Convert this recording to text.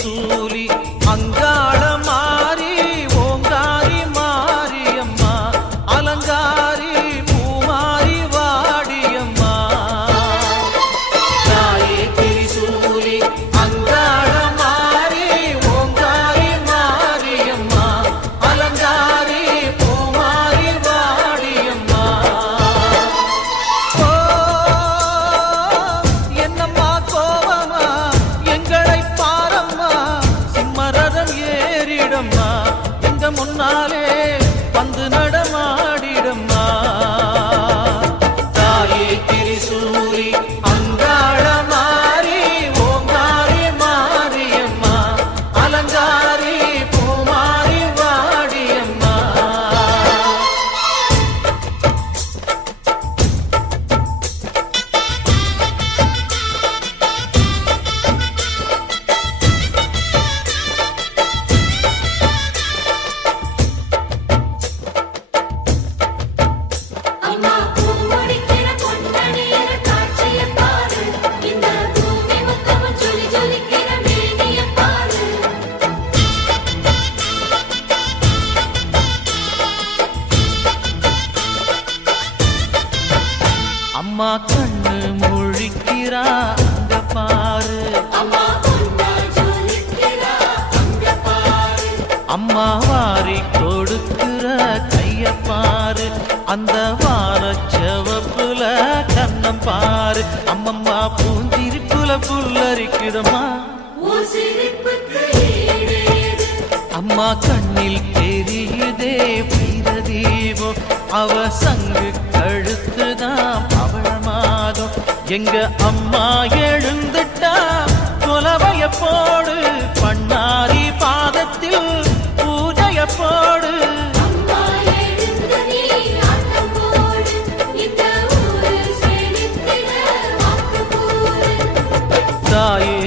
திரிசூலி அங்காள மாறி ஓங்காரி மாரியம்மா அலங்காரி பூமாரி வாடியம்மா தாயே திரிசூலி அங்காள மாறி ஓங்காரி மாரியம்மா அலங்காரி பூமாரி வாடியம்மா ஓ என்னம்மா கோவமா எங்களை பாரம்மா சிம்மரதம் ஏறிடம்மா எங்க முன்னாலே வந்து நடமாடிடம்மா தாயே திரிசூலி அங்காள மாறி ஓங்காரி மாரியம்மா அலங்காரி பூமாரி வாடியம்மா அம்மா பூமுடிக்கிற பொன்னணியிற காட்சிய பாரு இந்த பூமி முத்தமும் ஜொலி ஜொலிக்கிற மேனிய பாரு அம்மா கண்ணு முழிக்கிறா அங்க பாரு அம்மா பொன்னா ஜொலிக்கிறா அங்க பாரு அம்மா வாரி கொடுக்கிற கைய பாரு அந்த வானச்சவப்புல கண்ணம் பாரு அம்மம்மா பூந்திரிப்புல புல்லரிக்குதம்மா உன் சிரிப்புக்கு ஈடேது அம்மா கண்ணில் தெரியுதே வீர தீபம் அவ சங்கு கழுத்துதான் பவழமாகும் எங்க அம்மா எழுந்துட்டா கொலவைய போடு பண்ணாரி பாதத்தில் பூஜைய போடு அம்மா எழுந்து நீ ஆட்டம் போடு இந்த ஊரு செழித்திட வாக்கு கூறு தாயே